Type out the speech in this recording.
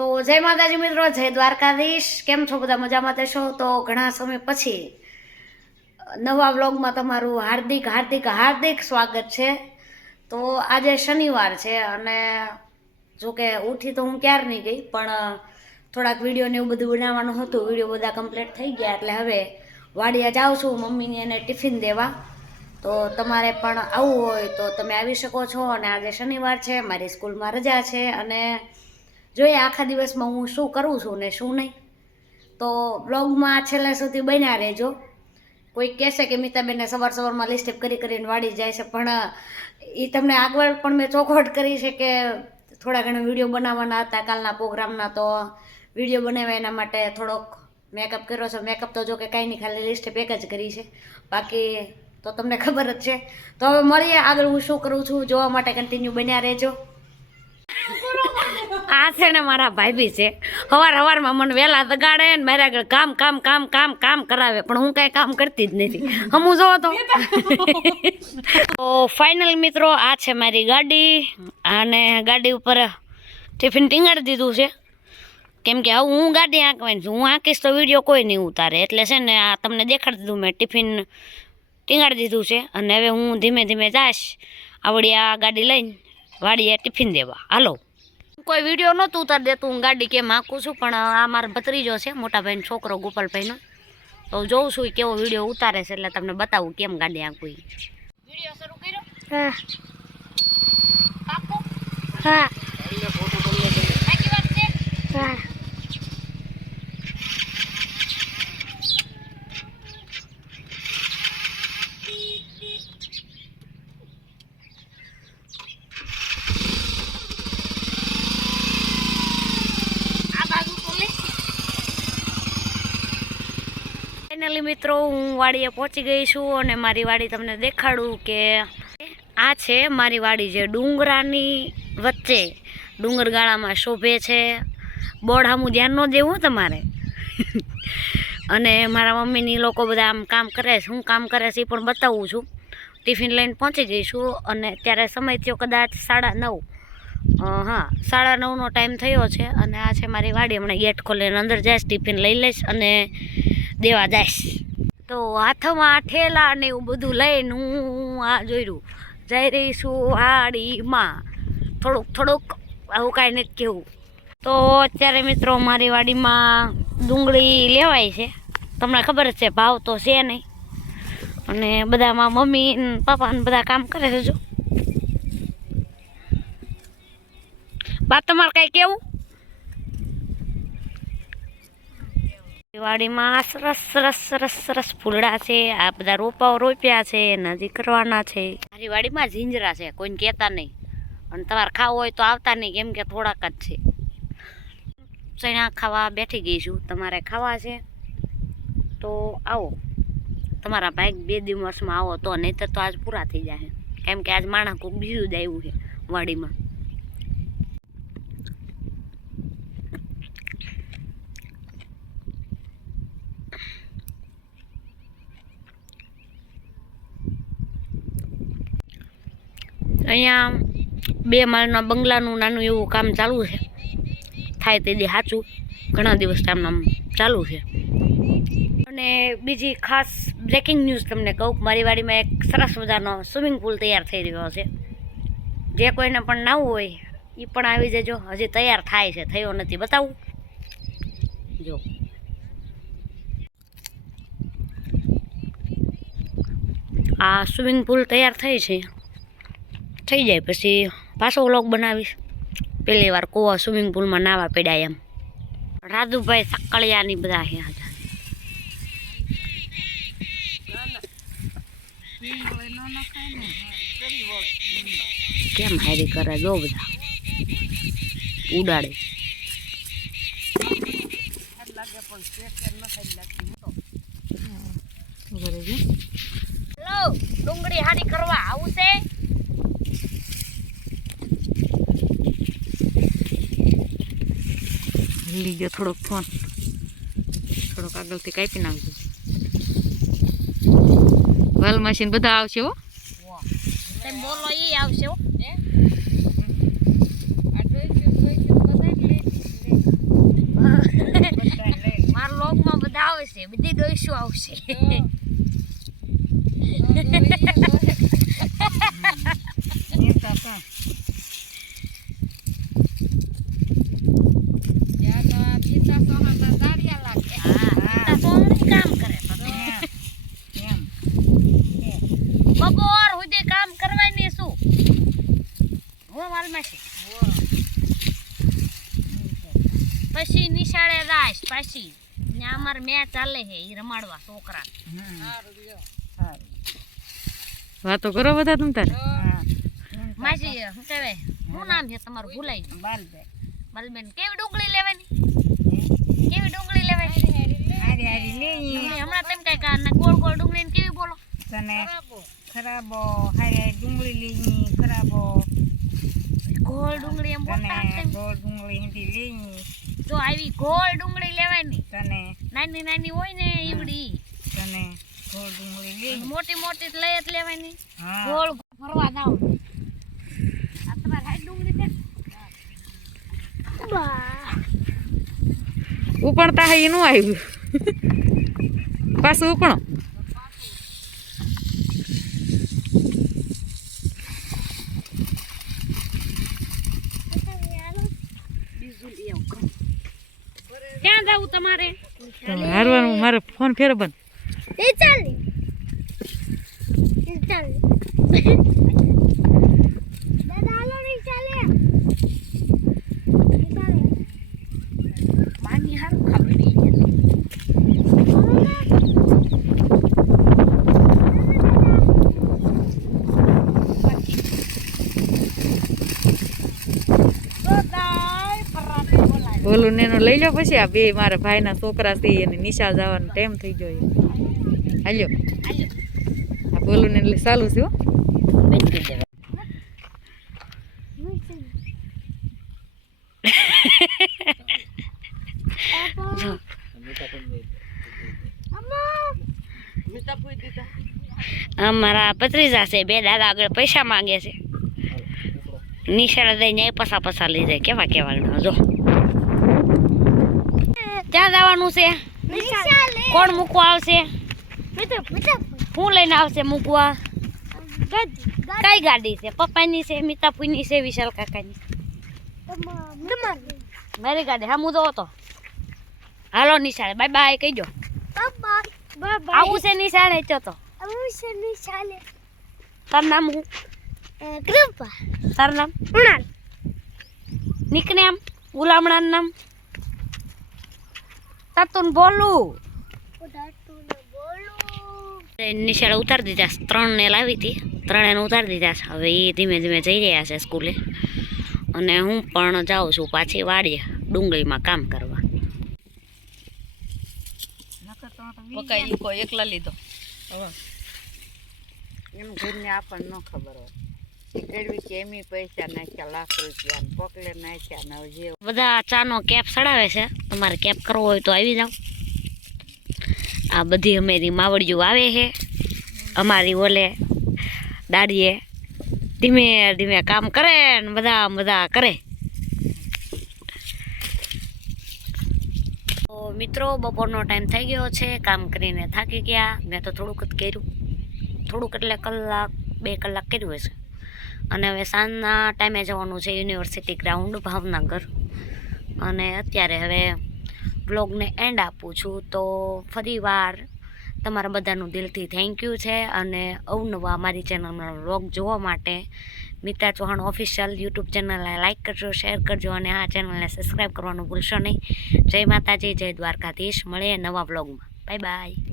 તો જય માતાજી મિત્રો, જય દ્વારકાધીશ. કેમ છો બધા? મજામાં છો? તો ઘણા સમય પછી નવા વ્લોગમાં તમારું હાર્દિક હાર્દિક હાર્દિક સ્વાગત છે. તો આજે શનિવાર છે અને જોકે ઉઠી તો હું ક્યારની ગઈ, પણ થોડાક વિડીયો ને એવું બધું બનાવવાનું હતું. વિડીયો બધા કમ્પ્લીટ થઈ ગયા એટલે હવે વાડિયા જાઉં છું મમ્મીને એને ટિફિન દેવા. તો તમારે પણ આવવું હોય તો તમે આવી શકો છો. અને આજે શનિવાર છે, મારી સ્કૂલમાં રજા છે અને જોઈએ આખા દિવસમાં હું શું કરું છું ને શું નહીં. તો બ્લોગમાં છેલ્લે સુધી બન્યા રહેજો. કોઈ કહેશે કે મીતાબેનને સવારમાં લિસ્ટેપ કરીને વાડી જાય છે, પણ એ તમને આગળ પણ મેં ચોખવટ કરી છે કે થોડા ઘણા વિડીયો બનાવવાના હતા કાલના પ્રોગ્રામના, તો વિડીયો બનાવ્યા એના માટે થોડોક મેકઅપ કર્યો છે. મેકઅપ તો જો કે કાંઈ નહીં, ખાલી લિસ્ટેપ એક જ કરી છે, બાકી તો તમને ખબર જ છે. તો હવે મળીએ આગળ હું શું કરું છું જોવા માટે કન્ટિન્યુ બન્યા રહેજો. આ છે ને મારા ભાભી છે, સવારમાં મને વહેલા દગાડે ને મારા આગળ કામ કામ કામ કામ કામ કરાવે, પણ હું કાંઈ કામ કરતી જ નથી. હમું જોવો તો ફાઇનલ મિત્રો, આ છે મારી ગાડી અને ગાડી ઉપર ટિફિન ટીંગાડી દીધું છે. કેમ કે હવે હું ગાડી આંકવાની છું, હું આંકીશ તો વિડીયો કોઈ નહીં ઉતારે, એટલે છે ને આ તમને દેખાડી દીધું મેં. ટિફિન ટીંગાડી દીધું છે અને હવે હું ધીમે ધીમે જઈશ આવડી આ ગાડી લઈને વાડીએ ટિફિન દેવા. હાલો, કોઈ વિડીયો નહોતું ઉતારી દેતું હું ગાડી કેમ આંકું છું, પણ આ મારો ભત્રીજો છે, મોટા ભાઈનો છોકરો ગોપાલભાઈનો, તો જોઉં છું કેવો વિડીયો ઉતારે છે એટલે તમને બતાવું કેમ ગાડી આંકું. વિડીયો શરૂ કર્યો? હા. પાક્કું? હા. બાકી વાત છે? હા. ફાઇનલી મિત્રો, હું વાડીએ પહોંચી ગઈ છું અને મારી વાડી તમને દેખાડું કે આ છે મારી વાડી, જે ડુંગરાની વચ્ચે ડુંગરગાળામાં શોભે છે. બોર્ડ સામું ધ્યાન ન દેવું તમારે. અને મારા મમ્મીની લોકો બધા આમ કામ કરે છે, હું કામ કરે છે એ પણ બતાવું છું. ટિફિન લઈને પહોંચી ગઈ છું અને ત્યારે સમય થયો કદાચ 9:30. હા, 9:30નો ટાઈમ થયો છે અને આ છે મારી વાડી. હમણાં ગેટ ખોલીને અંદર જઈશ, ટિફિન લઈ લઈશ અને દેવા જઈશ. તો હાથમાં ઠેલા ને એવું બધું લઈને હું આ જોયું જઈ રહી છું વાડીમાં. થોડુંક આવું કાંઈ નથી કહેવું. તો અત્યારે મિત્રો મારી વાડીમાં ડુંગળી લેવાય છે. તમને ખબર જ છે, ભાવ તો છે નહીં. અને બધામાં મમ્મી ને પપ્પા ને બધા કામ કરે છે. જો બા, તમારે કાંઈ કેવું? વાડીમાં સરસ સરસ સરસ સરસ ફૂલડા છે. આ બધા રોપાઓ રોપ્યા છે, નજીક કરવાના છે. મારી વાડીમાં ઝીંજરા છે, કોઈને કહેતા નહીં. અને તમારે ખાવું હોય તો આવતા નહીં, કેમ કે થોડાક જ છે. ચણા ખાવા બેઠી ગઈ છું. તમારે ખાવા છે તો આવો. તમારા ભાઈ 2 દિવસમાં આવો તો, નહીંતર તો આજ પૂરા થઈ જાય, કેમ કે આજ માણસ કોક બીજું જ આવ્યું છે વાડીમાં. અહીંયા 2 માળના બંગલાનું નાનું એવું કામ ચાલુ છે. થાય તે દી સાચું, ઘણા દિવસ આમ ચાલુ છે. અને બીજી ખાસ બ્રેકિંગ ન્યૂઝ તમને કહું, મારી વાડીમાં એક સરસ મજાનો સ્વિમિંગ પુલ તૈયાર થઈ રહ્યો છે. જે કોઈને પણ નાવું હોય એ પણ આવી જજો. હજી તૈયાર થાય છે, થયો નથી. બતાવું જો. આ સ્વિમિંગ પુલ તૈયાર થઈ જાય પછી પાછો વ્લોગ બનાવીશ. પહેલી વાર કોવા સ્વિમિંગ પુલમાં નાવા પડ્યા એમ. રાજુભાઈ સાકળિયાની બધા છે. કેમ હારી કરે જો, બધા ઉડાડે. હેલો, ડુંગળી હારી કરવા આવું છે? લીધો થોડોક ફોન, થોડોક આગળથી કાપી નાખજો. વાલ મશીન બધા આવશે હો. બોલો એ આવશે હો. ડોઈશું આવશે કામ કરે બપોર સુધી કામ કરવાની શું હું વાલમાં છે પછી નિશાળે રાશ પાછી ને અમારે મેચ ચાલે છે ઈ રમાડવા છોકરા વાતો કરો બધા તમ તારે માસી શું કહેવાય શું નામ છે તમારું ભૂલાઈ ગયું બાલબેન કેવી ડુંગળી લેવાની કેવી ડુંગળી લેવાની હમણાં તેમ કઈ ગોળ ગોળ ડુંગળી ને કેવી બોલો ખરાબો હાય ડુંગળી લેની ખરાબો ગોળ ડુંગળી એમ બોલતા ગોળ ડુંગળી હિન્દી લેની તો આવી ગોળ ડુંગળી લેવાની તને નાની નાની હોય ને ઈવડી તને ગોળ ડુંગળી લેની મોટી મોટી લઈ જ લેવાની હા ગોળ ફરવા જાવ આ તમારે હાઈ ડુંગળી છે ઉપણતા હે એનું આવ્યું પાછું ઉપણો ક્યાં જાવું તમારે હારવાનું મારે ફોન ફેર બંધ માની હારું ખબર નહીં બોલું ને એનો લઈ લો પછી આ બે મારા ભાઈના છોકરા છે અને નિશાળ જવાનો ટાઈમ થઈ ગયો હાલ્યો આ બોલું ને ચાલુ છે હો અમારા ભત્રીજા છે બે દાદા આગળ પૈસા માંગે છે નિશાળે દઈને પસા લઈ જાય કેવા કેવા જો ક્યાં જવાનું છે કોણ મૂકવા આવશે હું લઈને આવશે મૂકવા કઈ ગાડી છે પપ્પાની છે મીતાપુની છે વિશાલ કાકાની મારી ગાડી હા હું જોવો તો હાલો નિશાળે બાય બાય કહી દો આવું છે નિશાળે ચો તો તાર નામ હું તાર નામ નિકનેમ ગુલામણા નામ તાતું બોલું નિશાળે ઉતારી દીધા 3 ને લાવી હતી 3 ને ઉતારી દીધા છે હવે એ ધીમે ધીમે જઈ રહ્યા છે સ્કૂલે અને હું પણ જાઉં છું પાછી વાડીએ ડુંગળીમાં કામ કરવા પકાઈ કોઈ એકલા લીધો એમ ઘરને આપણને ન ખબર હોય કેળવી કે એમની પૈસા નાખ્યા લાખ રૂપિયા પોકલે નાખ્યા ને જે બધા ચાનો કેપ સડાવે છે તમારે કેપ કરવો હોય તો આવી જાઓ આ બધી અમારી માવડીઓ આવે છે અમારી ઓલે દાડીએ ધીમે ધીમે કામ કરે ને બધા કરે તો મિત્રો બપોરનો ટાઈમ થઈ ગયો છે કામ કરીને થાકી ગયા મેં તો થોડુંક જ કર્યું થોડુંક એટલે કલાક 2 કલાક કર્યું હશે અને હવે સાંજના ટાઈમે જવાનું છે યુનિવર્સિટી ગ્રાઉન્ડ ભાવનગર અને અત્યારે હવે બ્લોગને એન્ડ આપું છું તો ફરીવાર તમારા બધાનું દિલથી થેન્ક યુ છે અને અવનવા મારી ચેનલમાં વ્લોગ જોવા માટે મિતા ચૌહાણ ઓફિશિયલ યુટ્યુબ ચેનલને લાઇક કરજો શેર કરજો અને આ ચેનલને સબસ્ક્રાઈબ કરવાનું ભૂલશો નહીં જય માતાજી જય દ્વારકાધીશ મળીએ નવા વ્લોગમાં બાય બાય